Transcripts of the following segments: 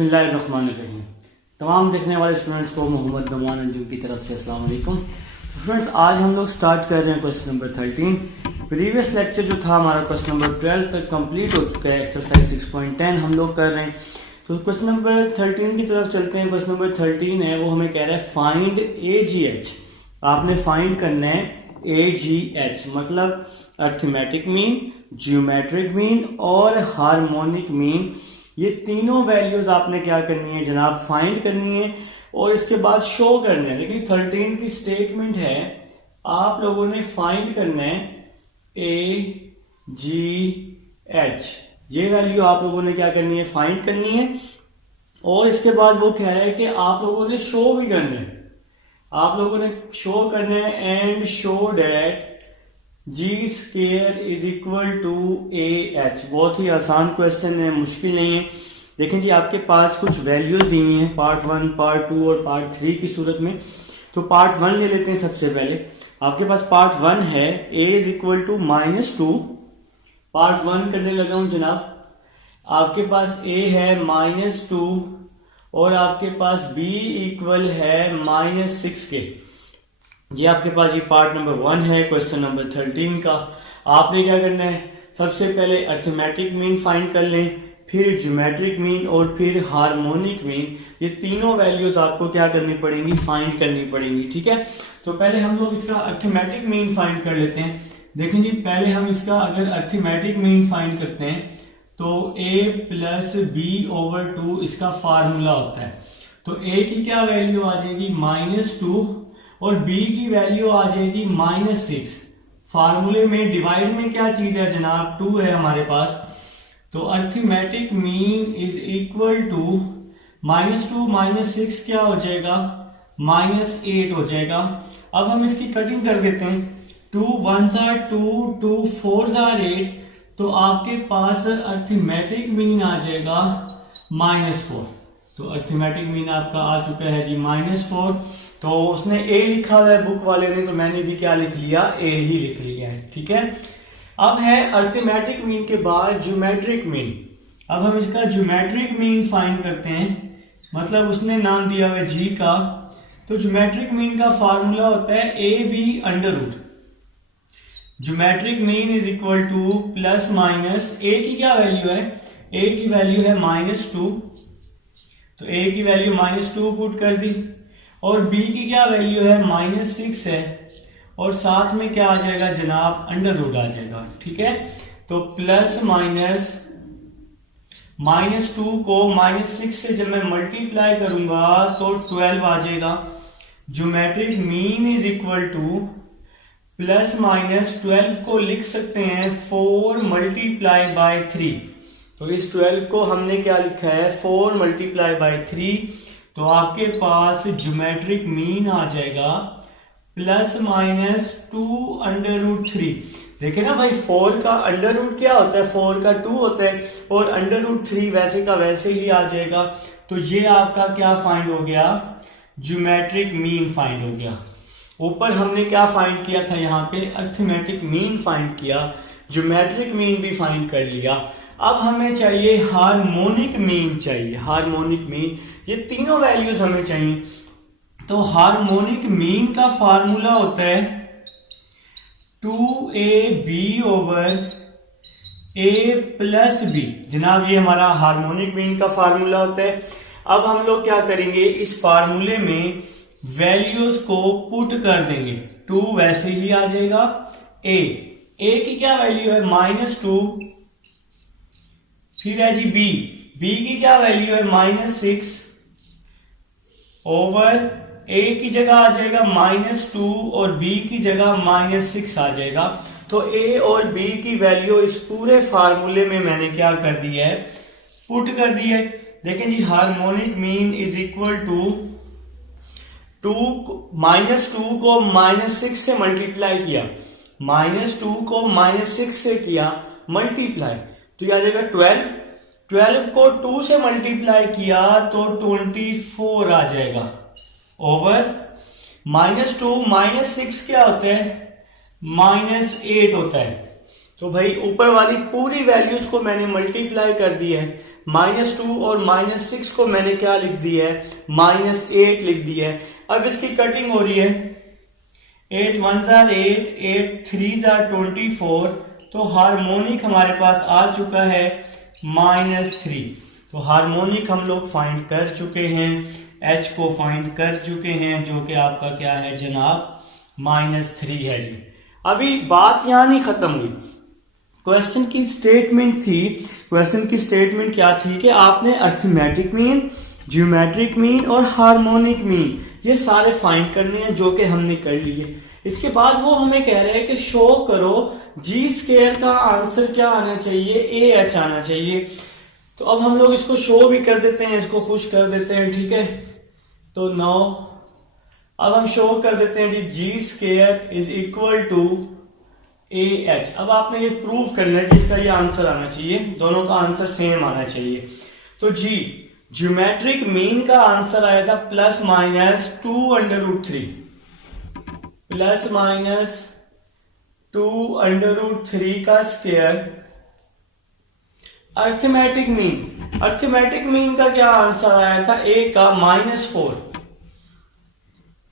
बिस्मिल्लाहिर्रहमानिर्रहीम। तमाम देखने वाले स्टूडेंट्स को मोहम्मद दमान अंजुम की तरफ से अस्सलाम वालेकुम। तो स्टूडेंट्स, आज हम लोग स्टार्ट कर रहे हैं क्वेश्चन नंबर 13। प्रीवियस लेक्चर जो था हमारा क्वेश्चन नंबर 12 तक कंप्लीट हो चुका है। एक्सरसाइज 6.10 हम लोग कर रहे हैं। तो क्वेश्चन नंबर 13 की तरफ चलते हैं। क्वेश्चन नंबर 13 है, वो हमें कह रहा है फाइंड AGH। आपने फाइंड करना है AGH, मतलब अर्थमेटिक मीन, ज्योमेट्रिक मीन और हार्मोनिक मीन। ये तीनों वैल्यूज आपने क्या करनी है जनाब, फाइंड करनी है और इसके बाद शो करना है। लेकिन 13 की स्टेटमेंट है, आप लोगों ने फाइंड करना है AGH। ये वैल्यू आप लोगों ने क्या करनी है, फाइंड करनी है। और इसके बाद वो कह रहा है कि आप लोगों ने शो भी करना है। आप लोगों ने शो करना है and show that G² is equal to AH। बहुत ही आसान क्वेश्चन है, मुश्किल नहीं है। देखें जी, आपके पास कुछ वैल्यूज दी हुई हैं पार्ट 1, पार्ट 2 और पार्ट 3 की सूरत में। तो पार्ट 1 ले लेते हैं सबसे पहले। आपके पास पार्ट 1 है A is equal to -2। Part 1 करने लगा हूं जनाब। आपके पास A है -2 और आपके पास B इक्वल है -6 के। ये आपके पास ये पार्ट नंबर 1 है क्वेश्चन नंबर 13 का। आपने क्या करना है, सबसे पहले अर्थमेटिक मीन फाइंड कर लें, फिर ज्योमेट्रिक मीन और फिर हार्मोनिक मीन। ये तीनों वैल्यूज आपको क्या करनी पड़ेंगी, फाइंड करनी पड़ेंगी। ठीक है, तो पहले हम लोग इसका अर्थमेटिक मीन फाइंड कर लेते हैं। देखें जी, पहले हम इसका अगर अर्थमेटिक मीन फाइंड करते हैं तो A + B/2 इसका फार्मूला होता है। तो A की क्या वैल्यू आ जाएगी, -2 और B की वैल्यू आ जाएगी -6। फार्मूले में डिवाइड में क्या चीज है जनाब, 2 है हमारे पास। तो arithmetic mean is equal to -2 - 6 क्या हो जाएगा, -8 हो जाएगा। अब हम इसकी कटिंग कर देते हैं। 2 1s are 2, 2 4s are 8। तो आपके पास अर्थमेटिक मीन आ जाएगा -4। तो अर्थमेटिक मीन आपका आ चुका है जी -4। तो उसने A लिखा हुआ है बुक वाले ने, तो मैंने भी क्या लिख लिया, A ही लिख लिया है। ठीक है, अब है अर्थमेटिक मीन के बाद ज्योमेट्रिक मीन। अब हम इसका ज्योमेट्रिक मीन फाइंड करते हैं, मतलब उसने नाम दिया हुआ है G का। तो ज्योमेट्रिक मीन का फार्मूला होता है AB√। Geometric mean is equal to plus minus A की क्या वैल्यू है, A की वैल्यू है -2। तो A की वैल्यू -2 पुट कर दी और B की क्या वैल्यू है, -6 है। और साथ में क्या आ जाएगा जनाब, √ आ जाएगा। ठीक है, तो प्लस माइनस -2 को -6 से जब मैं मल्टीप्लाई करूंगा तो 12 आ जाएगा। Geometric mean is equal to plus minus 12 को लिख सकते हैं 4 × 3। तो इस 12 को हमने क्या लिखा है, 4 × 3। तो आपके पास ज्योमेट्रिक मीन आ जाएगा ±2√3। देखे ना भाई, 4 का √ क्या होता है, 4 का 2 होता है और √3 वैसे का वैसे ही आ जाएगा। तो ये आपका क्या फाइंड हो गया, ज्योमेट्रिक मीन फाइंड हो गया। ऊपर हमने क्या फाइंड किया था, यहाँ पे अर्थमेटिक मीन फाइंड किया, ज्योमेट्रिक मीन भी फाइंड कर लिया। अब हमें चाहिए हार्मोनिक मीन चाहिए, हार्मोनिक मीन। ये तीनों वैल्यूज हमें चाहिए। तो हार्मोनिक मीन का फार्मूला होता है 2AB/A + B। जनाब, ये हमारा हार्मोनिक मीन का फार्मूला होता है। अब हम लोग क्या करेंगे, इस फार्मूले में वैल्यूज को पुट कर देंगे। 2 वैसे ही आ जाएगा। A की क्या वैल्यू है, -2। फिर है जी B की क्या वैल्यू है, -6 ओवर A की जगह आ जाएगा -2 और B की जगह -6 आ जाएगा। तो A और B की वैल्यू इस पूरे फार्मूले में मैंने क्या कर दिया है, पुट कर दी है। देखें जी, harmonic mean is equal to -2 को -6 से मल्टीप्लाई किया, -2 को -6 से किया मल्टीप्लाई, तो यह आ जाएगा 12। 12 को 2 से मल्टीप्लाई किया तो 24 आ जाएगा ओवर -2 -6 क्या होता है, -8 होता है। तो भाई ऊपर वाली पूरी वैल्यूज को मैंने मल्टीप्लाई कर दी है। -2 और -6 को मैंने क्या लिख दिया है, -8 लिख दिया है। अब इसकी कटिंग हो रही है, 8 1 8, 8 3 24, तो हार्मोनिक हमारे पास आ चुका है -3। तो हार्मोनिक हम लोग फाइंड कर चुके हैं, h को फाइंड कर चुके हैं, जो कि आपका क्या है जनाब, -3 है जी। अभी बात यहाँ नहीं खत्म हुई, क्वेश्चन की स्टेटमेंट थी। क्वेश्चन की स्टेटमेंट क्या थी कि आपने अरिथमेटिक मीन, ज्योमेट्रिक मीन और हार्मोनिक मीन ये सारे फाइंड करने हैं, जो कि हमने कर लिए। इसके बाद वो हमें कह रहे हैं कि शो करो जी स्क्वायर का आंसर क्या आना चाहिए, ए एच आना चाहिए। तो अब हम लोग इसको शो भी कर देते हैं, इसको खुश कर देते हैं, ठीक है। तो 9 अब हम शो कर देते हैं G square is equal to A H. अब आपने ये प्रूव करना है कि इसका ये आंसर आना चाहिए, दोनों का आंसर सेम आना चाहिए। तो जी ज्योमेट्रिक मीन का आंसर आया था ±2√3, ±2√3 का स्क्वायर। अरिथमेटिक मीन का क्या आंसर आया था, ए का -4।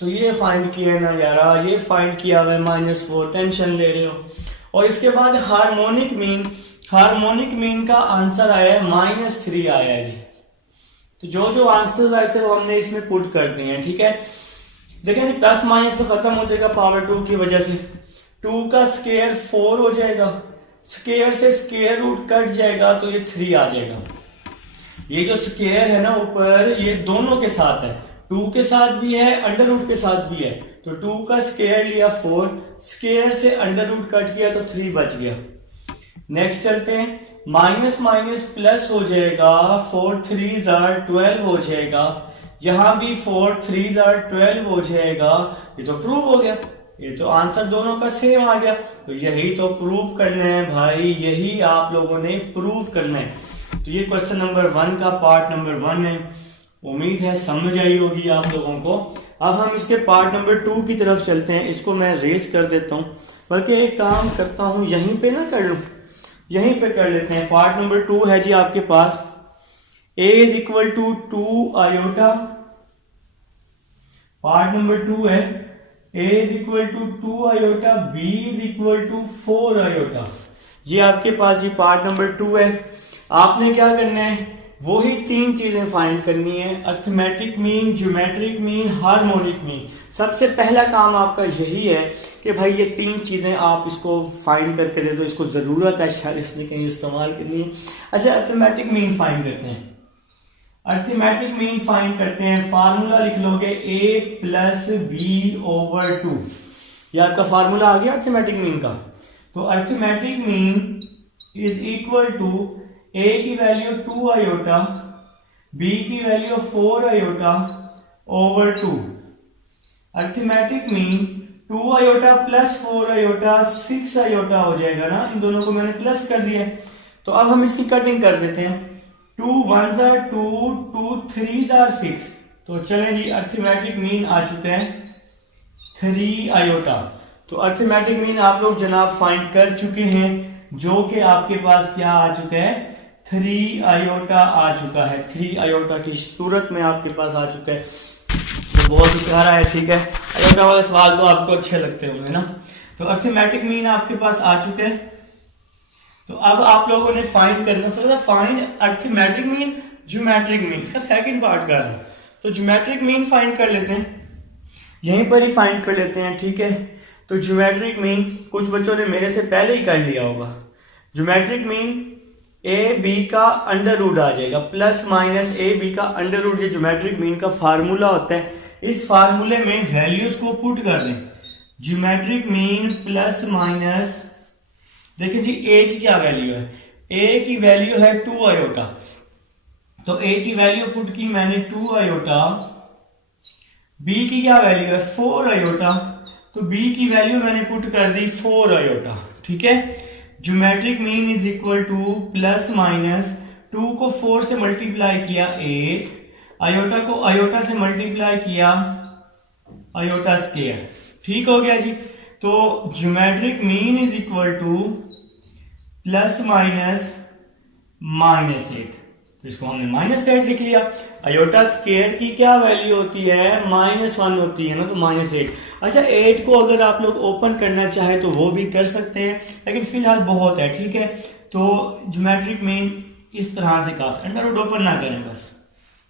तो ये फाइंड किया ना यारा, ये फाइंड किया हुआ -4, टेंशन ले रहे हो। और इसके बाद हार्मोनिक मीन का आंसर आया है -3 आया है जी। तो जो आंसर्स आए थे वो हमने इसमें पुट कर दिए हैं, ठीक है। देखें जी प्लस माइनस तो खत्म हो जाएगा पावर 2 की वजह से, 2 का स्क्वायर 4 हो जाएगा, स्क्वायर से स्क्वायर रूट कट जाएगा तो ये 3 आ जाएगा। ये जो स्क्वायर है ना ऊपर, ये दोनों के साथ है, 2 के साथ भी है, अंडर रूट के साथ भी है। तो 2 का स्क्वायर लिया 4, स्क्वायर से अंडर रूट कट किया तो 3 बच गया। नेक्स्ट चलते हैं, माइनस माइनस प्लस हो जाएगा, 4 3 12 हो जाएगा, यहां भी 4 3 12 हो जाएगा। ये तो प्रूव हो गया, ये तो आंसर दोनों का सेम आ गया। तो यही तो प्रूव करना है भाई, यही आप लोगों ने प्रूव करना है। तो ये क्वेश्चन नंबर 1 का पार्ट नंबर 1 है, उम्मीद है समझ आई होगी आप लोगों को। अब हम इसके पार्ट नंबर 2 की तरफ चलते हैं। इसको मैं रेस कर देता हूं, बल्कि एक काम करता हूं यहीं पे ना कर लूं, यहीं पे कर लेते हैं। पार्ट नंबर 2 है जी आपके पास, a is equal to 2 iota. Part number 2 है a is equal to 2 iota, b is equal to 4 iota. ये आपके पास जी पार्ट नंबर 2 है। आपने क्या करना है, वही 3 चीजें फाइंड करनी है, arithmetic mean, geometric mean, harmonic mean. सबसे पहला काम आपका यही है कि भाई ये 3 चीजें आप इसको फाइंड करके दे दो, इसको जरूरत है, शायद इसने कहीं इस्तेमाल करनी है। अच्छा अरिथमेटिक मीन फाइंड करते हैं, अरिथमेटिक मीन फाइंड करते हैं। फार्मूला लिख लोगे a प्लस b/2, ये आपका फार्मूला आ गया अरिथमेटिक मीन का। तो arithmetic mean is equal to a की वैल्यू 2 आयोटा, b की value 4 iota over 2। Arithmetic mean 2 iota plus 4 iota 6 iota हो जाएगा ना, इन दोनों को मैंने प्लस कर दिया। तो अब हम इसकी कटिंग कर देते हैं, 2 1 2, 2 3 6। तो चलें जी अरिथमेटिक मीन आ चुका है 3 आयोटा। तो अरिथमेटिक मीन आप लोग जनाब फाइंड कर चुके हैं, जो कि आपके पास क्या आ चुका है, 3 आयोटा आ चुका है, 3 आयोटा की सूरत में आपके पास आ चुका है। तो बहुत ही प्यारा है, ठीक है। आयोटा वाले सवाल तो आपको अच्छे लगते होंगे ना। तो अरिथमेटिक मीन आपके पास आ चुके हैं। तो अब आप लोगों ने फाइंड करना सकता, find arithmetic mean, geometric mean. इसका सेकंड पार्ट कर रहा हूं, तो ज्योमेट्रिक मीन फाइंड कर लेते हैं, यहीं पर ही फाइंड कर लेते हैं, ठीक है। तो ज्योमेट्रिक मीन कुछ बच्चों ने मेरे से पहले ही कर लिया होगा। ज्योमेट्रिक मीन ए बी का अंडर रूट आ जाएगा, प्लस माइनस ए बी का अंडर रूट, ये ज्योमेट्रिक मीन का फार्मूला होता है। इस फार्मूले में वैल्यूज को पुट कर दें, ज्योमेट्रिक मीन प्लस माइनस, देखिए जी ए की क्या वैल्यू है, ए की वैल्यू है 2 आयोटा। तो ए की वैल्यू पुट की मैंने 2 आयोटा, बी की क्या वैल्यू है 4 आयोटा, तो बी की वैल्यू मैंने पुट कर दी 4 आयोटा, ठीक है। Geometric mean is equal to plus minus 2 को 4 से मल्टीप्लाई किया 8, आयोटा को आयोटा से मल्टीप्लाई किया आयोटा स्क्वायर, ठीक हो गया जी। तो geometric mean is equal to plus minus -8, तो इसको हमने -8 लिख लिया। आयोटा स्केयर की क्या वैल्यू होती है, -1 होती है ना, तो -8। अच्छा 8 को अगर आप लोग ओपन करना चाहे तो वो भी कर सकते हैं, लेकिन फिलहाल बहुत है, ठीक है। तो ज्योमेट्रिक मीन इस तरह से काफी, अंडर रूट ओपन ना करें बस,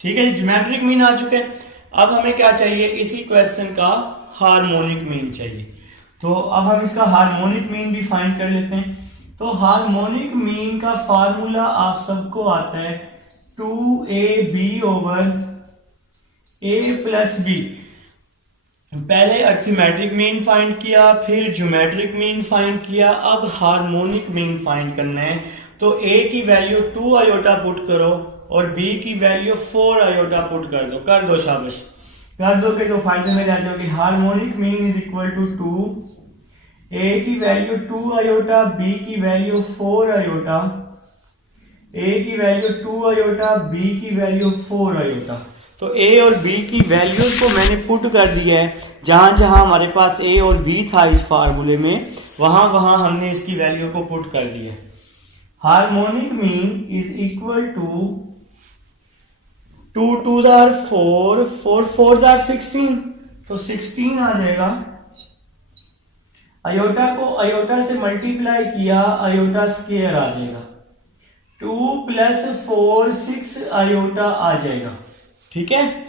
ठीक है। ज्योमेट्रिक मीन आ चुके हैं। अब हमें क्या चाहिए, इसी क्वेश्चन का हार्मोनिक मीन चाहिए। तो अब हम इसका हार्मोनिक मीन भी फाइंड कर लेते हैं। तो हार्मोनिक मीन का फार्मूला आप सबको आता है 2ab/a+b। पहले अर्थमेटिक मीन फाइंड किया, फिर ज्योमेट्रिक मीन फाइंड किया, अब हार्मोनिक मीन फाइंड करना है। तो a की वैल्यू 2 आयोटा पुट करो और b की वैल्यू 4 आयोटा पुट कर दो शाबाश कर दो के तो फाइनल में जाते हो कि harmonic mean is equal to 2, a की वैल्यू 2 आयोटा, b की वैल्यू 4 आयोटा, a की वैल्यू 2 आयोटा, b की वैल्यू 4 आयोटा। तो a और b की वैल्यूज को मैंने पुट कर दिया है, जहां जहां हमारे पास a और b था इस फार्मूले में, वहां वहां हमने इसकी वैल्यू को पुट कर दिया। Harmonic mean is equal to 2 2 4, 4 4 16, तो 16 आ जाएगा। आयोटा को आयोटा से मल्टीप्लाई किया, आयोटा स्क्वायर आ जाएगा। 2 + 4 6 आयोटा आ जाएगा, ठीक है।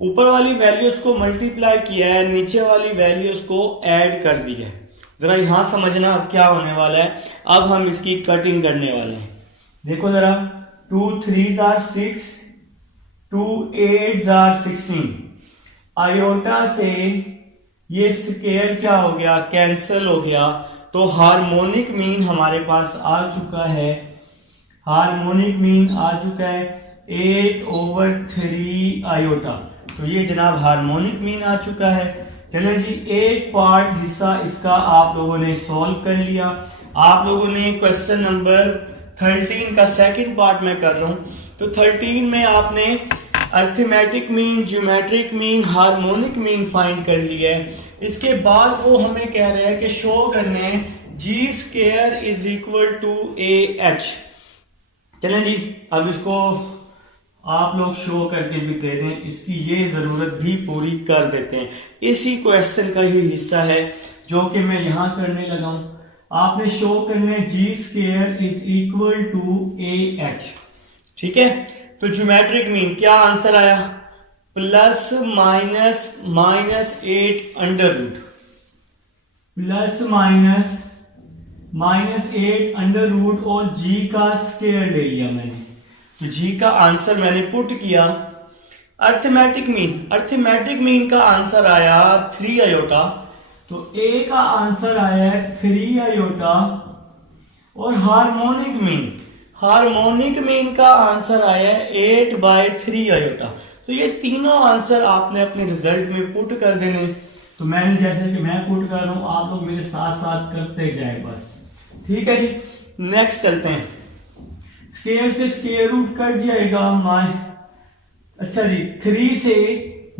ऊपर वाली वैल्यूज को मल्टीप्लाई किया है, नीचे वाली वैल्यूज को ऐड कर दिया है। जरा यहां समझना अब क्या होने वाला है। अब हम इसकी कटिंग करने वाले हैं। देखो जरा, 2 3 6, 2 8 16। आयोटा से ये स्क्वायर क्या हो गया, कैंसिल हो गया। तो हार्मोनिक मीन हमारे पास आ चुका है, हार्मोनिक मीन आ चुका है 8/3 आयोटा। तो ये जनाब हार्मोनिक मीन आ चुका है। चलो जी, एक पार्ट हिस्सा इसका आप लोगों ने सॉल्व कर लिया। आप लोगों ने क्वेश्चन नंबर 13 का सेकंड पार्ट में कर रहा हूं। तो 13 में आपने arithmetic mean, geometric mean, harmonic mean find कर लिया है। इसके बाद वो हमें कह रहे हैं कि शो करने g² is equal to ah। चलें जी, अब इसको आप लोग शो करके भी दे दें, इसकी ये जरूरत भी पूरी कर देते हैं। इसी क्वेश्चन का ही हिस्सा है जो कि मैं यहां करने लगा हूं। आपने शो करने g² is equal to ah, ठीक है। तो ज्योमेट्रिक मीन क्या आंसर आया, +- -8 अंडर रूट, +- -8 अंडर रूट और g का स्क्वायर ले लिया मैंने। तो g का आंसर मैंने पुट किया। अर्थमेटिक मीन का आंसर आया 3 आयोटा। तो a का आंसर आया है 3 आयोटा। और हार्मोनिक मीन का आंसर आया है 8/3 आयोटा। तो ये तीनों आंसर आपने अपने रिजल्ट में पुट कर देने। तो मैंने जैसे कि मैं पुट कर रहा हूं, आप लोग मेरे साथ साथ करते जाए बस, ठीक है जी। नेक्स्ट चलते हैं। स्क्वायर से स्क्वायर रूट कट जाएगा अच्छा जी, 3 से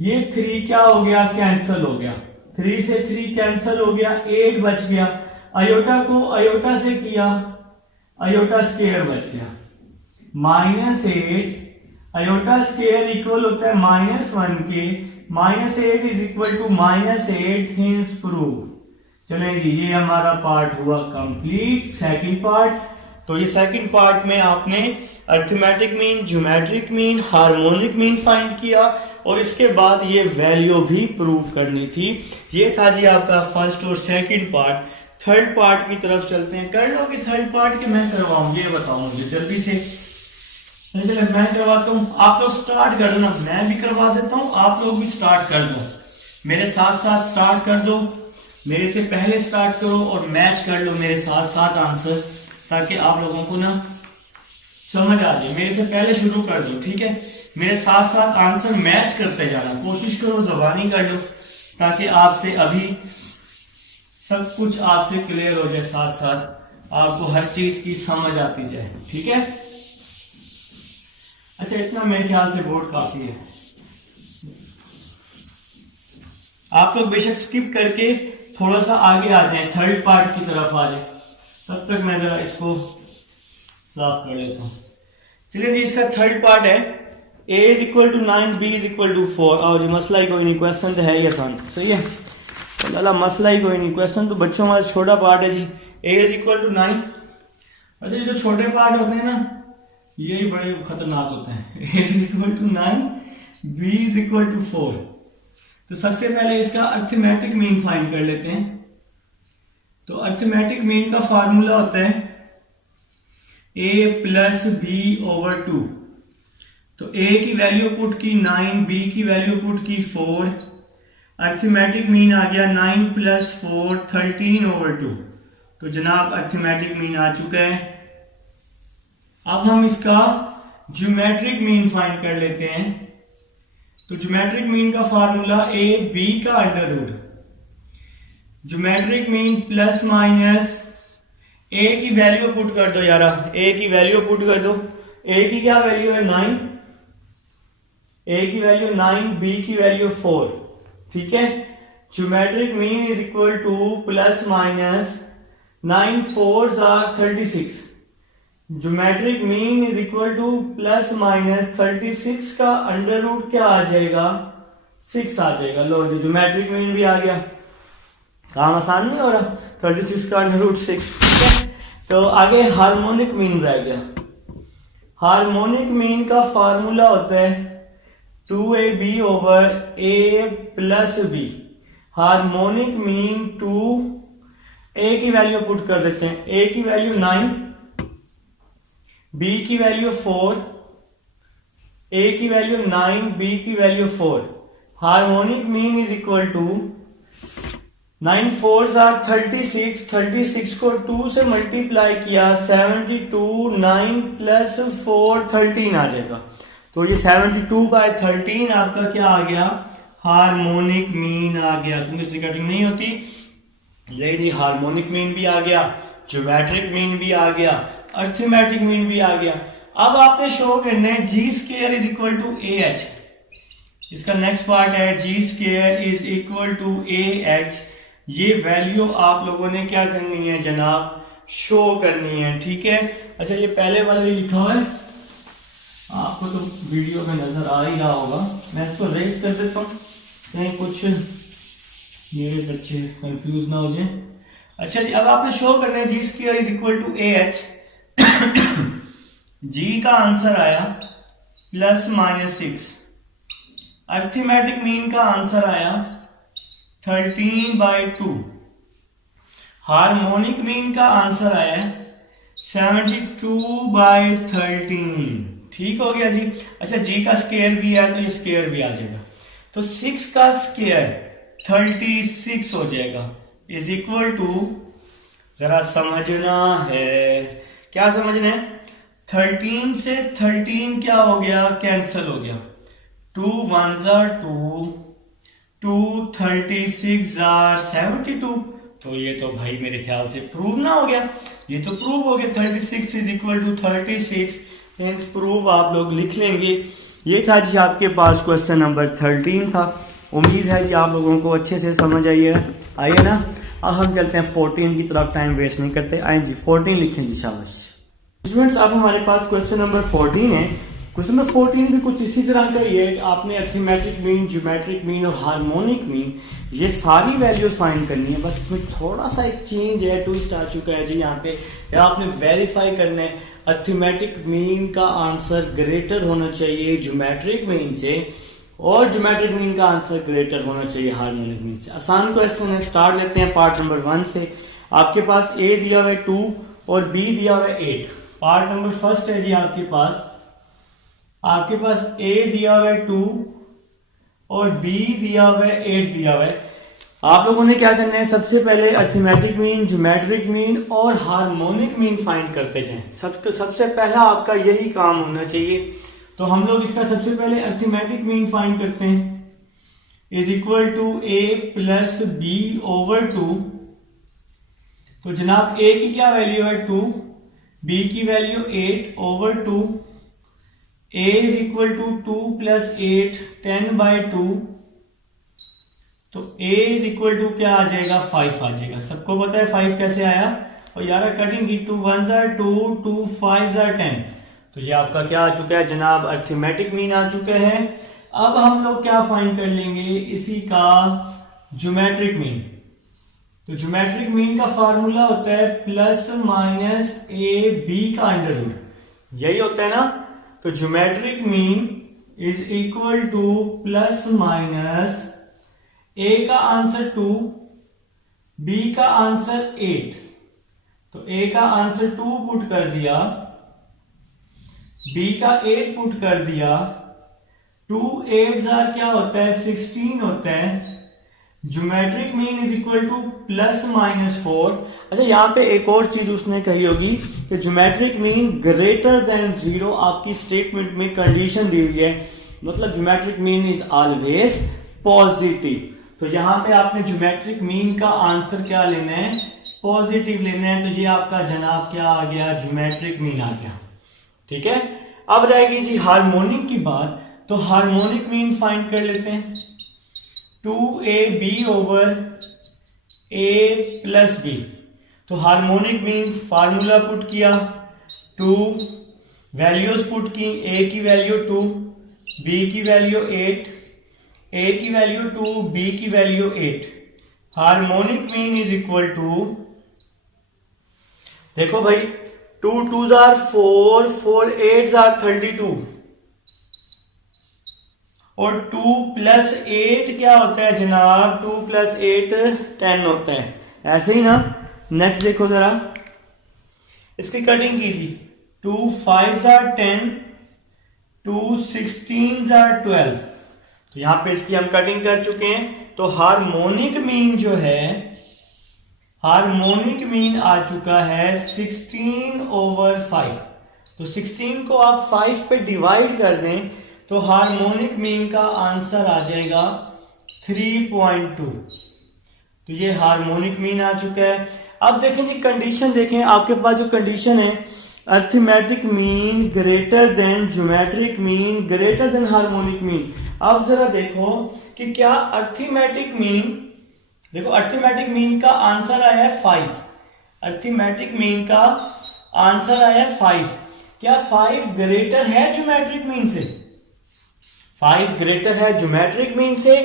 ये 3 क्या हो गया, कैंसिल हो गया। 3 से 3 कैंसिल हो गया, 8 बच गया। आयोटा को आयोटा से किया, आयोटा स्क्वायर बच गया। -8 आयोटा स्क्वायर इक्वल होता है -1 के। -8 is equal to -8 hence prove. चलें जी, ये हमारा पार्ट हुआ कंप्लीट, सेकंड पार्ट। तो ये सेकंड पार्ट में आपने arithmetic mean, geometric mean, harmonic mean find किया और इसके बाद ये वैल्यू भी प्रूव करनी थी। ये था जी आपका फर्स्ट और सेकंड पार्ट। थर्ड पार्ट की तरफ चलते हैं। कर लो कि थर्ड पार्ट के मैं करवाऊं, ये बताओ मुझे जल्दी से। चलिए मैं करवाता हूं, आप लोग स्टार्ट कर दो। मैं भी करवा देता हूं, आप लोग भी स्टार्ट कर दो, मेरे साथ साथ स्टार्ट कर दो। मेरे से पहले स्टार्ट करो और मैच कर लो मेरे साथ साथ आंसर, ताकि आप लोगों को ना समझ आ जाए। मेरे से पहले शुरू कर दो, ठीक है। मेरे साथ साथ आंसर मैच करते जाना, कोशिश करो ज़बानी कर लो, ताकि आपसे अभी सब कुछ आपसे क्लियर हो जाए, साथ साथ आपको हर चीज की समझ आती जाए, ठीक है। अच्छा, इतना मेरे ख्याल से बोर्ड काफी है। आप लोग बेशक स्किप करके थोड़ा सा आगे आ जाए, थर्ड पार्ट की तरफ आ जाए। तब तक मैं जरा इसको साफ कर लेता हूं। चलिए जी, इसका थर्ड पार्ट है a is equal to 9, b is equal to 4। और जी मसला ही कोई नहीं, क्वेश्चन तो है ही आसान, सही है। तो मसला ही कोई नहीं, क्वेश्चन तो बच्चों वाला छोटा पार्ट है जी। a is equal to 9। अच्छा, ये जो छोटे पार्ट होते हैं ना, यही बड़े खतरनाक होते हैं। a is equal to 9, b is equal to 4। तो सबसे पहले इसका अर्थमेटिक मीन फाइंड कर लेते हैं। तो अर्थमेटिक मीन का फार्मूला होता है a प्लस बी ओवर 2। तो a की वैल्यू पुट की 9, b की वैल्यू पुट की 4। अर्थमेटिक मीन आ गया 9 प्लस 4 13 ओवर 2। तो जनाब अर्थमेटिक मीन आ चुका है। अब हम इसका ज्योमेट्रिक मीन फाइंड कर लेते हैं। तो ज्योमेट्रिक मीन का फार्मूला a b का under root, geometric mean plus minus a की वैल्यू पुट कर दो यारा, a की वैल्यू पुट कर दो। a की क्या वैल्यू है 9, a की वैल्यू 9, b की वैल्यू 4, ठीक है। Geometric mean is equal to plus minus 9 4s are 36। Geometric mean is equal to plus minus 36 का अंडर रूट क्या आ जाएगा, 6 आ जाएगा। लो जी, ज्योमेट्रिक मीन भी आ गया। काम आसान नहीं हो रहा, 36 का अंडर रूट 6। तो आगे हार्मोनिक मीन रह गया। हार्मोनिक मीन का फार्मूला होता है 2ab over a plus b। Harmonic mean 2, a की वैल्यू पुट कर देते हैं, a की वैल्यू 9, b की वैल्यू 4, a की वैल्यू 9, b की value 4। Harmonic mean is equal to 9 4s are 36, 36 को 2 से मल्टीप्लाई किया 72, 9 प्लस 4 13 आ जाएगा। तो ये 72/13 आपका क्या आ गया, हार्मोनिक मीन आ गया, क्योंकि इसकी कटिंग नहीं होती। ले जी, हार्मोनिक मीन भी आ गया, ज्योमेट्रिक मीन भी आ गया, अर्थमेटिक मीन भी आ गया। अब आपने शो करना है G square is equal to A H. इसका नेक्स्ट पार्ट है G square is equal to A H. ये वैल्यू आप लोगों ने क्या करनी है जनाब, शो करनी है, ठीक है। अच्छा, ये पहले वाला लिखा हुआ है, आपको तो वीडियो में नजर आ ही रहा होगा। मैं इसको रेस कर देता हूँ, कहीं कुछ मेरे बच्चे कंफ्यूज ना हो जाए। अच्छा जी, अब आपने शो करना है G square is equal to A H. G का आंसर आया प्लस माइनस 6। अर्थमेटिक मीन का आंसर आया 13/2। हार्मोनिक मीन का आंसर आया 72/13। ठीक हो गया जी। अच्छा, जी का स्क्वायर भी है तो ये स्क्वायर भी आ जाएगा। तो 6 का स्क्वायर 36 हो जाएगा, इज इक्वल टू, जरा समझना है, क्या समझना है, 13 से 13 क्या हो गया, कैंसल हो गया। 2 1s are 2, 2 36 are 72। तो ये तो भाई मेरे ख्याल से प्रूव ना हो गया, ये तो प्रूव हो गया। 36 is equal to 36, hence prove आप लोग लिख लेंगे। ये था जी आपके पास क्वेश्चन नंबर 13 था। उम्मीद है कि आप लोगों को अच्छे से समझ आइए ना। अब हम चलते हैं 14 की तरफ, टाइम वेस्ट नहीं करते। आए जी 14 लिखें जी, शाबाश स्टूडेंट्स। अब हमारे पास क्वेश्चन नंबर 14 है। क्वेश्चन नंबर 14 भी कुछ इसी तरह का ही है कि आपने अर्थमेटिक मीन, ज्योमेट्रिक मीन और हार्मोनिक मीन, ये सारी वैल्यूज फाइंड करनी है। बस इसमें थोड़ा सा एक चेंज है, ट्विस्ट आ चुका है जी यहाँ पे। आपने वेरीफाई करना है अर्थमेटिक मीन का आंसर ग्रेटर होना चाहिए ज्योमेट्रिक मीन से, और ज्योमेट्रिक मीन का आंसर ग्रेटर होना चाहिए हार्मोनिक मीन से। आसान क्वेश्चन है, स्टार्ट लेते हैं पार्ट नंबर 1 से। आपके पास ए दिया हुआ है 2 और बी दिया हुआ है 8। पार्ट नंबर फर्स्ट है जी आपके पास ए दिया हुआ है 2 और बी दिया हुआ है 8 दिया हुआ है। आप लोगों ने क्या करना है, सबसे पहले अर्थमेटिक मीन, ज्योमेट्रिक मीन और हार्मोनिक मीन फाइंड करते जाएं। सबसे पहला आपका यही काम होना चाहिए। तो हम लोग इसका सबसे पहले अर्थमेटिक मीन फाइंड करते हैं, is equal to A plus B over 2। तो जनाब ए की क्या वैल्यू है 2, बी की value 8 over 2। a is equal to 2 plus 8 10/2। तो a इज इक्वल टू क्या आ जाएगा, 5 आ जाएगा। सबको पता है 5 कैसे आया, और यार कटिंग की 2 1s are 2, 2 5s are 10। तो ये आपका क्या आ चुका है जनाब, अर्थमेटिक मीन आ चुका है। अब हम लोग क्या फाइंड कर लेंगे, इसी का ज्योमेट्रिक मीन। तो ज्योमेट्रिक मीन का फार्मूला होता है प्लस माइनस ए बी का अंडर रूट, यही होता है ना। तो geometric mean is equal to plus minus A का आंसर 2, बी का आंसर 8। तो ए का आंसर 2 पुट कर दिया, बी का 8 पुट कर दिया, 2 8 क्या होता है 16 होता है। Geometric mean is equal to plus minus 4। अच्छा यहाँ पे एक और चीज उसने कही होगी कि ज्योमेट्रिक मीन ग्रेटर देन 0 आपकी स्टेटमेंट में कंडीशन दी हुई है, मतलब geometric mean is always positive. तो यहाँ पे आपने ज्योमेट्रिक मीन का आंसर क्या लेना है, पॉजिटिव लेना है। तो ये आपका जनाब क्या आ गया, ज्योमेट्रिक मीन आ गया। ठीक है, अब रहेगी जी हार्मोनिक की बात। तो हार्मोनिक मीन फाइंड कर लेते हैं, 2ab over a plus b। तो हार्मोनिक मीन फार्मूला पुट किया, 2 वैल्यूज पुट की, a की वैल्यू 2, b की वैल्यू 8, a की वैल्यू 2, b की value 8। Harmonic mean is equal to, देखो भाई 2 2s are 4, 4 8s are 32 और 2 प्लस 8 क्या होता है जनाब, 2 प्लस 8 10 होता है, ऐसे ही ना। नेक्स्ट देखो जरा, इसकी कटिंग की थी, 2 5s are 10, 2 16s are 12। तो यहां पे इसकी हम कटिंग कर चुके हैं। तो हार्मोनिक मीन जो है, हार्मोनिक मीन आ चुका है 16 ओवर 5। तो 16 को आप 5 पे डिवाइड कर दें तो हार्मोनिक मीन का आंसर आ जाएगा 3.2। तो ये हार्मोनिक मीन आ चुका है। अब देखें जी कंडीशन देखें, आपके पास जो कंडीशन है, arithmetic mean greater than geometric mean greater than harmonic mean. अब जरा देखो कि क्या अर्थमेटिक मीन, देखो अर्थमेटिक मीन का आंसर आया है 5, अर्थमेटिक मीन का आंसर आया है 5। क्या 5 ग्रेटर है ज्योमेट्रिक मीन से, 5 ग्रेटर है ज्योमेट्रिक मीन से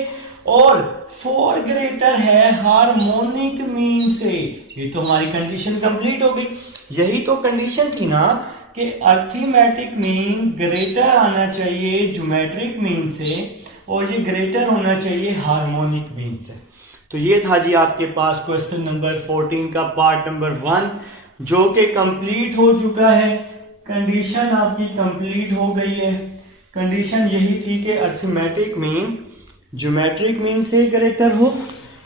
और 4 ग्रेटर है हार्मोनिक मीन से। ये तो हमारी कंडीशन कंप्लीट हो गई। यही तो कंडीशन थी ना कि अर्थमेटिक मीन ग्रेटर आना चाहिए ज्योमेट्रिक मीन से और ये ग्रेटर होना चाहिए हार्मोनिक मीन से। तो ये था जी आपके पास क्वेश्चन नंबर 14 का पार्ट नंबर 1 जो कि कंप्लीट हो चुका है। कंडीशन आपकी कंप्लीट हो गई है। कंडीशन यही थी कि अर्थमेटिक मीन ज्योमेट्रिक मीन से ग्रेटर हो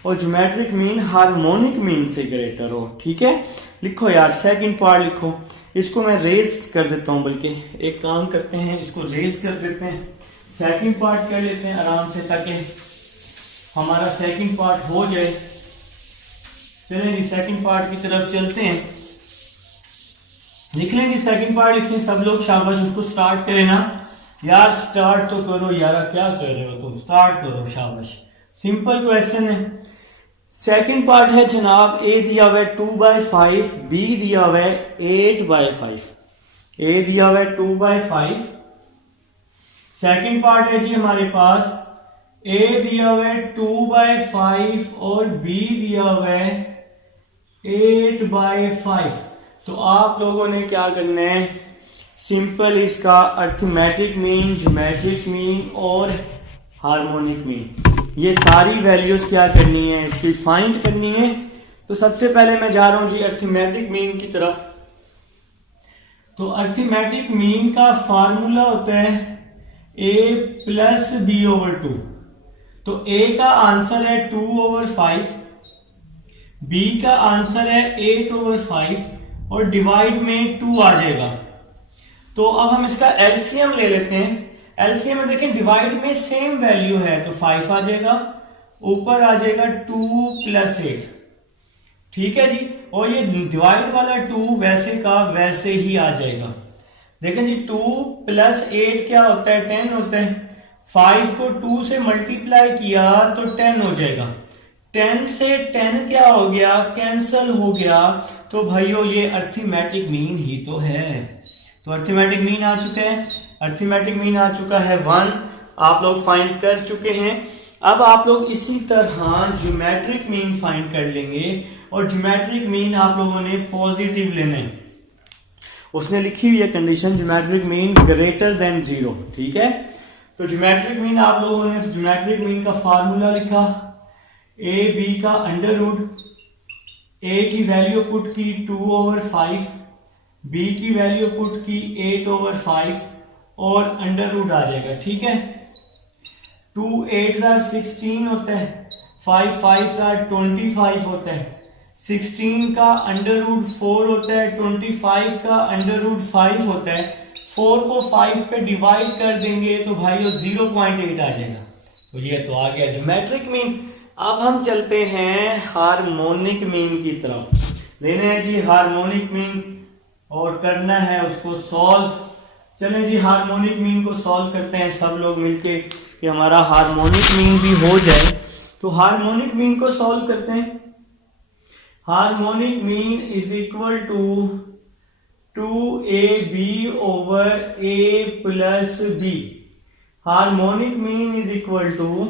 और ज्योमेट्रिक मीन हार्मोनिक मीन से ग्रेटर हो। ठीक है, लिखो यार सेकंड पार्ट लिखो। इसको मैं रेज कर देता हूं, बल्कि एक काम करते हैं इसको रेज कर देते हैं, सेकंड पार्ट कर लेते हैं आराम से ताकि हमारा सेकंड पार्ट हो जाए। चलें जी सेकंड पार्ट की तरफ चलते हैं। लिख लें जी सेकंड पार्ट लिखें सब लोग, शाबाश। उसको स्टार्ट करें ना यार, स्टार्ट तो करो यार, क्या कर रहे हो तुम, स्टार्ट करो शाबाश। सिंपल क्वेश्चन है। सेकंड पार्ट है जनाब, ए दिया हुआ है 2/5, बी दिया हुआ है 8/5। ए दिया हुआ है 2/5। सेकंड पार्ट है जी हमारे पास, ए दिया हुआ है 2/5 और बी दिया हुआ है 8/5। तो आप लोगों ने क्या करना है, सिंपल इसका अर्थमेटिक मीन, ज्योमेट्रिक मीन और हार्मोनिक मीन, ये सारी वैल्यूज क्या करनी है, इसकी फाइंड करनी है। तो सबसे पहले मैं जा रहा हूं जी अर्थमेटिक मीन की तरफ। तो अर्थमेटिक मीन का फार्मूला होता है a प्लस बी ओवर 2। तो a का आंसर है 2/5, b का आंसर है 8/5 और डिवाइड में 2 आ जाएगा। तो अब हम इसका एलसीएम ले लेते हैं। एलसीएम में देखें डिवाइड में सेम वैल्यू है तो 5 आ जाएगा, ऊपर आ जाएगा 2 + 8। ठीक है जी, और ये डिवाइड वाला 2 वैसे का वैसे ही आ जाएगा। देखें जी 2 + 8 क्या होता है, 10 होता है। 5 को 2 से मल्टीप्लाई किया तो 10 हो जाएगा। 10 से 10 क्या हो गया, कैंसल हो गया। तो भाइयों ये अर्थमेटिक मीन ही तो है। तो अर्थमेटिक मीन आ चुका है, अर्थमेटिक मीन आ चुका है 1, आप लोग फाइंड कर चुके हैं। अब आप लोग इसी तरह ज्योमेट्रिक मीन फाइंड कर लेंगे और ज्योमेट्रिक मीन आप लोगों ने पॉजिटिव लेना है। उसने लिखी हुई है condition geometric mean greater than 0, ठीक है। तो ज्योमेट्रिक मीन आप लोगों ने ज्योमेट्रिक मीन का फार्मूला लिखा, ए बी का अंडर रूट, ए की वैल्यू पुट की 2/5, बी की वैल्यू पुट की 8/5 और अंडर रूट आ जाएगा, ठीक है। 2 8 16 होता है, 5 5 25 होता है, 16 का अंडर रूट 4 होता है, 25 का अंडर रूट 5 होता है। 4 को 5 पे डिवाइड कर देंगे तो भाई 0.8 आ जाएगा। तो ये तो आ गया ज्योमेट्रिक मीन। अब हम चलते हैं हार्मोनिक मीन की तरफ। लेना है जी हार्मोनिक मीन और करना है उसको सॉल्व। चलें जी हार्मोनिक मीन को सॉल्व करते हैं सब लोग मिलके कि हमारा हार्मोनिक मीन भी हो जाए। तो हार्मोनिक मीन को सॉल्व करते हैं। Harmonic mean is equal to 2ab over a plus b। Harmonic mean is equal to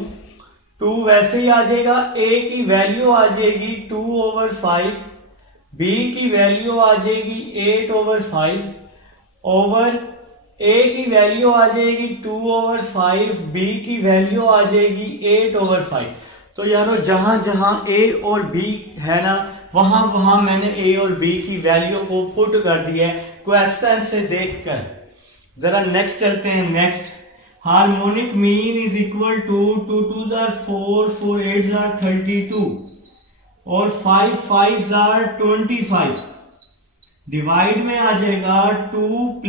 2 वैसे ही आ जाएगा, a की वैल्यू आ जाएगी 2/5, b की वैल्यू आ जाएगी 8/5 ओवर a की वैल्यू आ जाएगी 2/5, b की वैल्यू आ जाएगी 8/5। तो यारो जहां जहां a और b है ना वहां वहां मैंने a और b की वैल्यू को पुट कर दिया है क्वेश्चन से देखकर। जरा नेक्स्ट चलते हैं। Next harmonic mean is equal to 2 2s are 4, 4 8s are 32 और 5 5s are 25। डिवाइड में आ जाएगा 2 +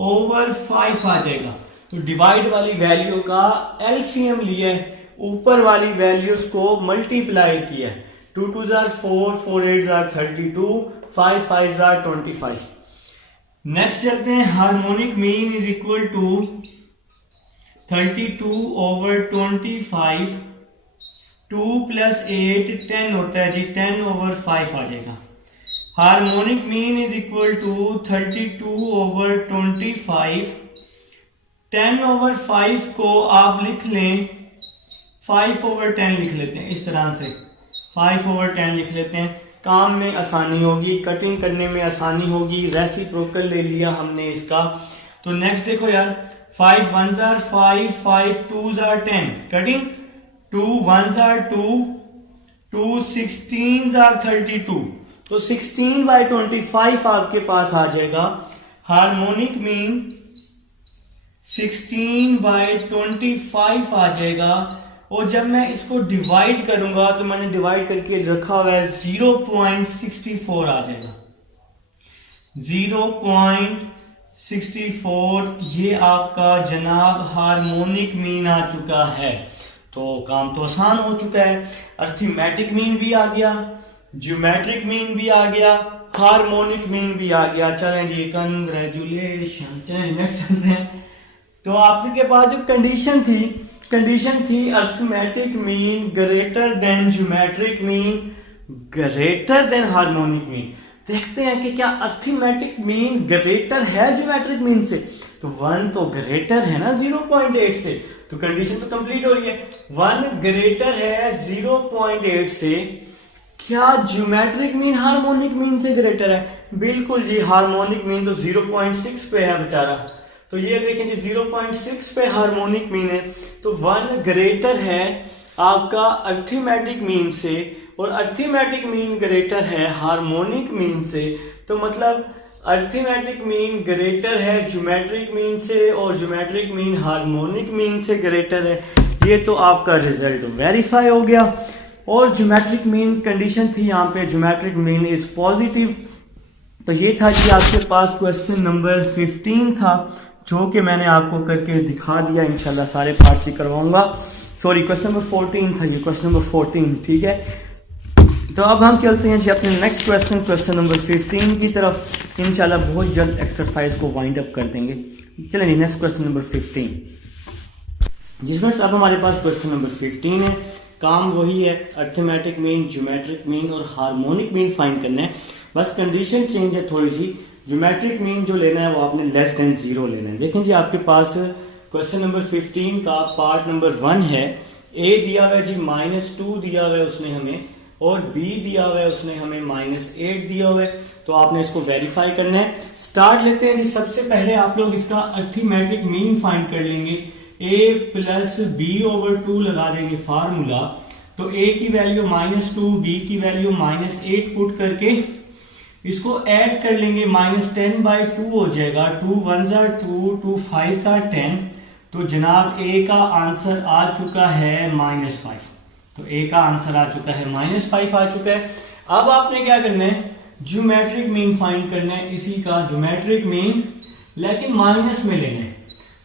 8/5 आ जाएगा। तो डिवाइड वाली वैल्यू का एलसीएम लिया है, ऊपर वाली वैल्यूज को मल्टीप्लाई किया। 2 2s are 4, 4 8s are 32, 5 5s are 25। Next चलते हैं। Harmonic mean is equal to 32/25, 2 + 8 10 होता है जी, 10/5 आ जाएगा। Harmonic mean is equal to 32/25, 10/5 को आप लिख लें 5/10 लिख लेते हैं, इस तरह से 5/10 लिख लेते हैं। काम में आसानी होगी, कटिंग करने में आसानी होगी। रेसिप्रोकल ले लिया हमने इसका। तो नेक्स्ट देखो यार, 5 1s are 5, 5 2s are 10, cutting 2 1s are 2, 2 16s are 32। तो 16/25 आपके पास आ जाएगा। हार्मोनिक मीन 16/25 आ जाएगा। और जब मैं इसको डिवाइड करूंगा तो मैंने डिवाइड करके रखा हुआ है 0.64 आ जाएगा। 0.64 ये आपका जनाब हार्मोनिक मीन आ चुका है। तो काम तो आसान हो चुका है। अर्थमेटिक मीन भी आ गया, ज्योमेट्रिक मीन भी आ गया, हार्मोनिक मीन भी आ गया। चलें जी, कंग्रेचुलेशन। चलें नेक्स्ट चलते हैं। तो आपके पास जो कंडीशन थी arithmetic mean greater than geometric mean greater than harmonic mean. देखते हैं कि क्या अर्थमेटिक मीन ग्रेटर है ज्योमेट्रिक मीन से। तो 1 तो ग्रेटर है ना 0.8 से, तो कंडीशन तो कंप्लीट हो रही है। 1 ग्रेटर है 0.8 से। क्या ज्योमेट्रिक मीन हार्मोनिक मीन से ग्रेटर है? बिल्कुल जी, हार्मोनिक मीन तो 0.6 पे है बेचारा। तो ये देखें जी 0.6 पे हार्मोनिक मीन है। तो 1 ग्रेटर है आपका अर्थमेटिक मीन से और अर्थमेटिक मीन ग्रेटर है हार्मोनिक मीन से। तो मतलब अर्थमेटिक मीन ग्रेटर है ज्योमेट्रिक मीन से और ज्योमेट्रिक मीन हार्मोनिक मीन से ग्रेटर है। ये तो आपका रिजल्ट वेरीफाई हो गया। और ज्योमेट्रिक मीन कंडीशन थी यहाँ पे, ज्योमेट्रिक मीन इज पॉजिटिव। तो ये था जी आपके पास क्वेश्चन नंबर 15 था, जो कि मैंने आपको करके दिखा दिया। इंशाल्लाह सारे पार्ट ही करवाऊंगा। सॉरी, क्वेश्चन नंबर 14 था ये, क्वेश्चन नंबर 14, ठीक है। तो अब हम चलते हैं जी अपने नेक्स्ट क्वेश्चन नंबर 15 की तरफ। इंशाल्लाह बहुत जल्द एक्सरसाइज को वाइंड अप कर देंगे। चलें नेक्स्ट क्वेश्चन नंबर 15। जिस वर्ष अब हमारे पास क्वेश्चन नंबर 15 है। काम वही है, अर्थमेटिक मीन, ज्योमेट्रिक मीन और हार्मोनिक मीन फाइंड करना है। बस कंडीशन चेंज है थोड़ी सी। ज्योमेट्रिक मीन जो लेना है वो आपने लेस देन 0 लेना है। देखें जी आपके पास क्वेश्चन नंबर 15 का पार्ट नंबर 1 है। ए दिया हुआ है जी -2 दिया हुआ है उसने हमें, और बी दिया हुआ है उसने हमें -8 दिया हुआ है। तो आपने इसको वेरीफाई करना है। स्टार्ट लेते हैं जी। सबसे पहले आप लोग इसका अर्थमेटिक मीन फाइंड कर लेंगे। a प्लस बी ओवर 2 लगा देंगे फार्मूला। तो a की वैल्यू -2, b की वैल्यू -8 पुट करके इसको ऐड कर लेंगे। -10/2 हो जाएगा। 2 1 जार 2, 2 5 जार 10। तो जनाब a का आंसर आ चुका है -5। तो a का आंसर आ चुका है -5 आ चुका है। अब आपने क्या करना है, ज्योमेट्रिक मीन फाइंड करना है इसी का ज्योमेट्रिक मीन, लेकिन माइनस में लेना है।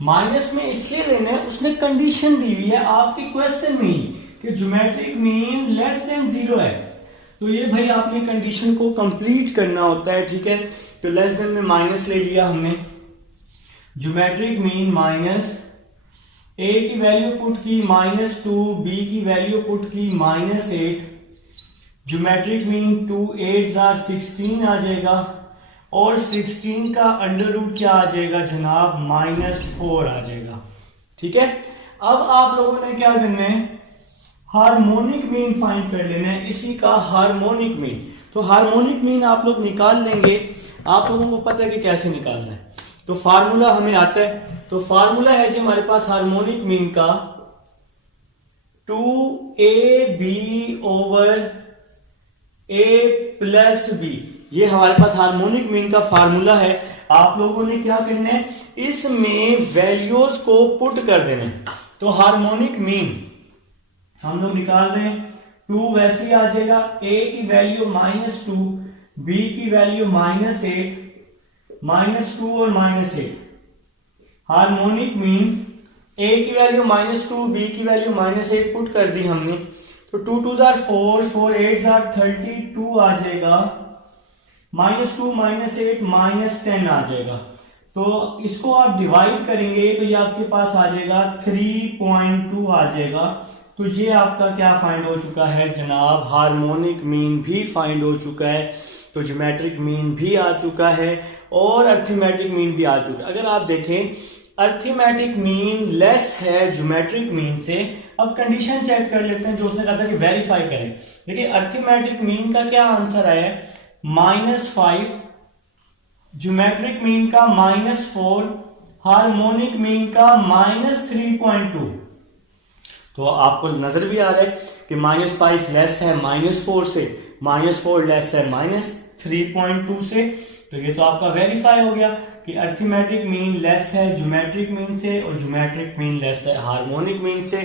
माइनस में इसलिए लेना है, उसने कंडीशन दी हुई है आपके क्वेश्चन में कि ज्योमेट्रिक मीन लेस देन 0 है। तो ये भाई आपने कंडीशन को कंप्लीट करना होता है, ठीक है। तो लेस देन में माइनस ले लिया हमने। ज्योमेट्रिक मीन माइनस, a की वैल्यू पुट की -2, b की वैल्यू पुट की -8। ज्योमेट्रिक मीन 2 8 जार 16 आ जाएगा, और 16 का अंडर रूट क्या आ जाएगा जनाब, -4 आ जाएगा, ठीक है। अब आप लोगों ने क्या करना है, हार्मोनिक मीन फाइंड कर लेना है इसी का हार्मोनिक मीन। तो हार्मोनिक मीन आप लोग निकाल लेंगे। आप लोगों को पता है कि कैसे निकालना है। तो फार्मूला हमें आता है। तो फार्मूला है जी हमारे पास हार्मोनिक मीन का 2ab over a plus b। ये हमारे पास हार्मोनिक मीन का फार्मूला है। आप लोगों ने क्या करना है, इसमें वैल्यूज को पुट कर देना है। तो हार्मोनिक मीन हम लोग निकाल रहे हैं। 2 वैसे ही आ जाएगा, a की वैल्यू -2, b की वैल्यू -8, -2 और -8। हार्मोनिक मीन a की वैल्यू -2, b की वैल्यू -8 पुट कर दी हमने। तो 2 2 जार 4, 4 8 जार 32 आ जाएगा। -2 -8 -10 आ जाएगा। तो इसको आप डिवाइड करेंगे तो ये आपके पास आ जाएगा 3.2 आ जाएगा। तो ये आपका क्या फाइंड हो चुका है जनाब, हार्मोनिक मीन भी फाइंड हो चुका है। तो ज्योमेट्रिक मीन भी आ चुका है और अर्थमेटिक मीन भी आ चुका है। अगर आप देखें अर्थमेटिक मीन लेस है ज्योमेट्रिक मीन से। अब कंडीशन चेक कर लेते हैं जो उसने कहा था कि वेरीफाई करें। देखिए अर्थमेटिक मीन का क्या आंसर आया है, -5, ज्योमेट्रिक मीन का -4, हार्मोनिक मीन का -3.2। तो आपको नजर भी आ रहा है कि -5 लेस है -4 से, -4 लेस है -3.2 से। तो ये तो आपका वेरीफाई हो गया कि अर्थमेटिक मीन लेस है ज्योमेट्रिक मीन से और ज्योमेट्रिक मीन लेस है हार्मोनिक मीन से।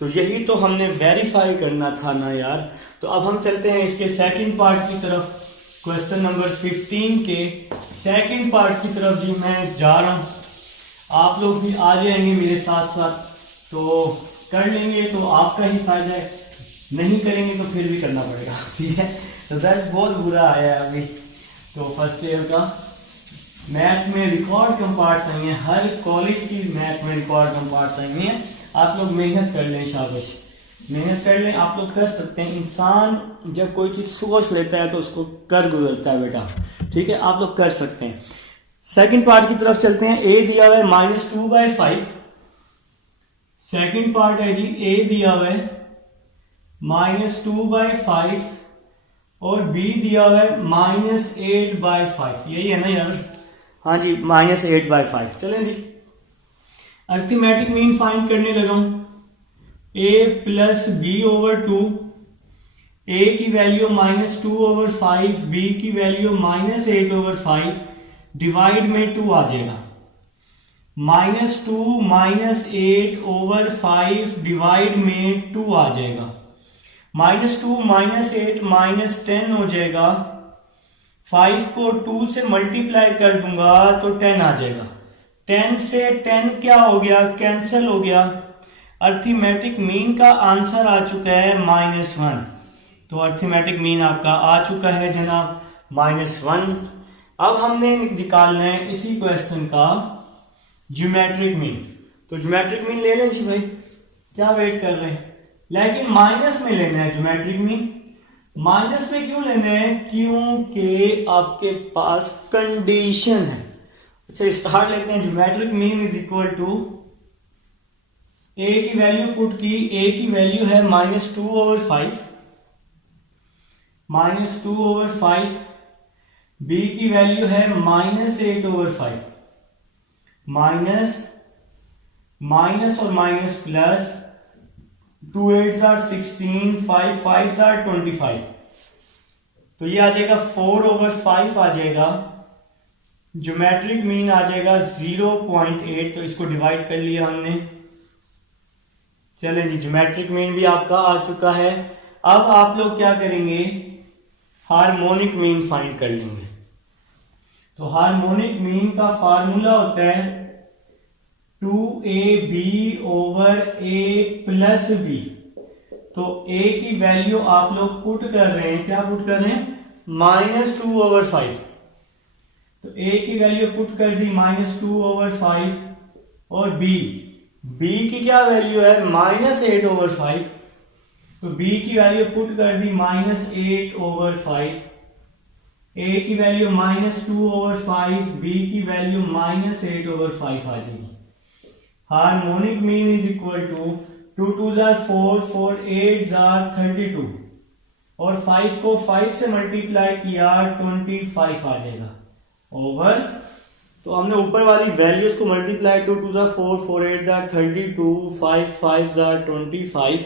तो यही तो हमने वेरीफाई करना था ना यार। तो अब हम चलते हैं इसके सेकंड पार्ट की तरफ। क्वेश्चन नंबर 15 के सेकंड पार्ट की तरफ जी मैं जा रहा हूं। आप लोग भी आ जाएंगे मेरे साथ साथ, तो कर लेंगे तो आपका ही फायदा है, नहीं करेंगे तो फिर भी करना पड़ेगा, ठीक है। तो रिजल्ट बहुत बुरा आया है अभी। तो फर्स्ट ईयर का मैथ में रिकॉर्ड कम पार्ट्स आई हैं, हर कॉलेज की मैथ में रिकॉर्ड कम पार्ट्स आई हैं। आप लोग मेहनत कर लें, शाबाश मेहनत कर लें, आप लोग कर सकते हैं। इंसान जब कोई चीज़ सोच लेता है तो उसको कर गुजरता है बेटा, ठीक है। आप लोग कर सकते हैं। सेकंड पार्ट की तरफ चलते हैं। ए दिया हुआ है -2/5। सेकंड पार्ट है जी, ए दिया हुआ है -2/5 और बी दिया हुआ है -8/5। यही है ना यार, हाँ जी -8/5। चलें जी अर्थमेटिक मीन फाइंड करने लगा हूं। a plus B over 2, a की वैल्यू -2/5, b की वैल्यू -8/5, डिवाइड में 2 आ जाएगा। -2 -8/5 डिवाइड में 2 आ जाएगा। -2 -8 -10 हो जाएगा। 5 को 2 से मल्टीप्लाई कर दूंगा तो 10 आ जाएगा। 10 से 10 क्या हो गया, कैंसिल हो गया। अर्थमेटिक मीन का आंसर आ चुका है -1। तो अर्थमेटिक मीन आपका आ चुका है जनाब -1। अब हमने निकालना है इसी क्वेश्चन का ज्योमेट्रिक मीन। तो ज्योमेट्रिक मीन ले लें जी भाई, क्या वेट कर रहे हैं, लेकिन माइनस में लेना है ज्योमेट्रिक मीन। माइनस में क्यों लेने हैं? क्योंकि आपके पास कंडीशन है। अच्छा स्टार्ट लेते हैं। Geometric mean is equal to A की वैल्यू पुट की, ए की वैल्यू है -2/5, -2/5, बी की वैल्यू है -8/5, माइनस और माइनस प्लस, 2 8 are 16, 5 5 are 25, तो ये आ जाएगा 4/5 आ जाएगा। ज्योमेट्रिक मीन आ जाएगा 0.8, तो इसको डिवाइड कर लिया हमने। चलें जी, ज्योमेट्रिक मीन भी आपका आ चुका है। अब आप लोग क्या करेंगे? हार्मोनिक मीन फाइंड कर लेंगे। तो हार्मोनिक मीन का फार्मूला होता है 2ab/a+b। तो a की वैल्यू आप लोग पुट कर रहे हैं, क्या पुट कर रहे हैं? -2/5। तो a की वैल्यू पुट कर दी -2/5, और b की क्या वैल्यू है? -8/5। तो b की वैल्यू पुट कर दी -8/5, a की वैल्यू -2/5, b की वैल्यू -8/5 आ जाएगी। Harmonic mean is equal to 2 2 are 4, 4 8 are 32, और 5 को 5 से मल्टीप्लाई किया 25 आ जाएगा ओवर। तो हमने ऊपर वाली वैल्यूज को मल्टीप्लाई, 2 2 are 4, 4 8 are 32, 5 5 are 25।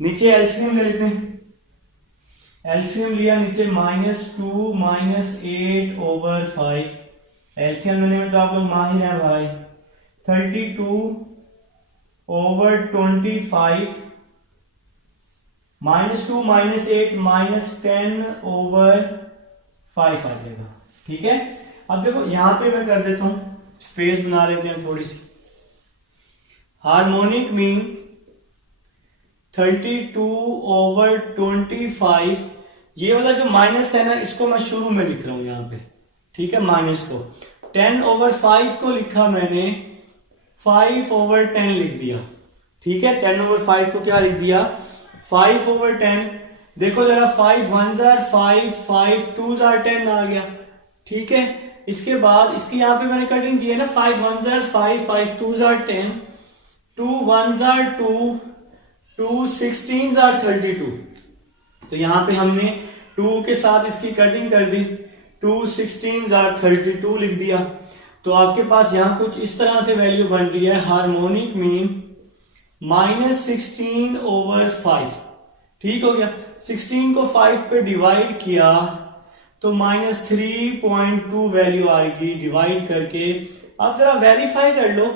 नीचे एलसीएम ले लेते हैं। एलसीएम लिया नीचे -2 -8/5। एलसीएम लेने में तो आप लोग माहिर हैं भाई। 32/25 -2 -8 -10/5 आ जाएगा। ठीक है, अब देखो यहां पे मैं कर देता हूं, स्पेस बना लेते हैं थोड़ी सी। हार्मोनिक मीन 32/25, ये वाला जो माइनस है ना, इसको मैं शुरू में लिख रहा हूं यहां पे। ठीक है, माइनस को 10/5 को लिखा मैंने 5/10 लिख दिया। ठीक है, 10/5 को क्या लिख दिया? 5/10। देखो जरा, 5 1s are 5, 5 2s are 10 आ गया। ठीक है, इसके बाद इसकी यहां पे मैंने कटिंग की है ना, 5 1s are 5, 5 2s are 10, 2 1s are 2, 2 16s are 32। तो यहां पे हमने 2 के साथ इसकी कटिंग कर दी, 2 16s are 32 लिख दिया। तो आपके पास यहां कुछ इस तरह से वैल्यू बन रही है। Harmonic mean -16/5। ठीक हो गया। 16 को 5 पे डिवाइड किया तो -3.2 वैल्यू आएगी डिवाइड करके। आप जरा वेरीफाई कर लो,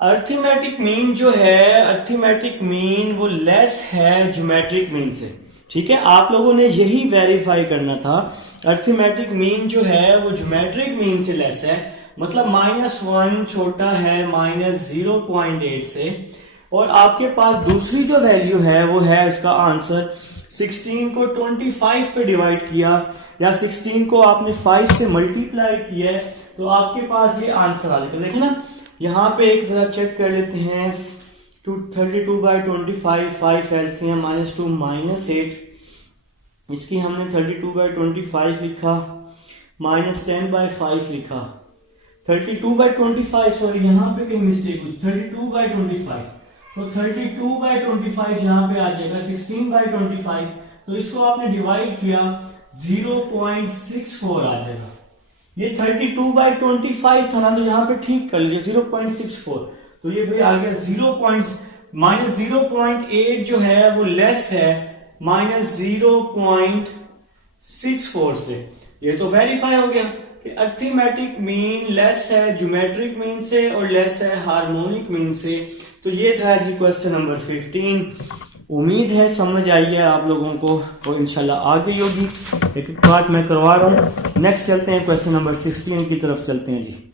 अर्थमेटिक मीन जो है, अर्थमेटिक मीन वो लेस है ज्योमेट्रिक मीन से। ठीक है, आप लोगों ने यही वेरीफाई करना था। अर्थमेटिक मीन जो है वो ज्योमेट्रिक मीन से लेस है, मतलब -1 छोटा है -0.8 से। और आपके पास दूसरी जो वैल्यू है वो है इसका आंसर। 16 को 25 पे डिवाइड किया, या 16 को आपने 5 से मल्टीप्लाई किया है, तो आपके पास ये आंसर आ जाएगा। देखिए ना, यहाँ पे एक जरा चेक कर लेते हैं। 32/25, 5 एलसीएम -2 -8, इसकी हमने 32/25 लिखा, -10/5 लिखा। 32/25, सॉरी यहाँ पे कहीं मिस्टेक हुई, 32/25, तो 32/25 यहाँ पे आ जाएगा 16/25। तो इसको आपने डिवाइड किया 0.64 आ जाएगा। ये 32/25 था ना, तो यहाँ पे ठीक कर लिया 0.64। तो ये भाई आ गया -0.8 जो है वो लेस है -0.64 से। ये तो वेरीफाई हो गया कि अर्थमेटिक मीन लेस है ज्योमेट्रिक मीन से और लेस है हार्मोनिक मीन से। तो ये था जी क्वेश्चन नंबर 15। उम्मीद है समझ आई है आप लोगों को, और इंशाल्लाह आ गई होगी। एक पार्ट मैं करवा रहा हूँ। नेक्स्ट चलते हैं, क्वेश्चन नंबर 16 की तरफ चलते हैं जी।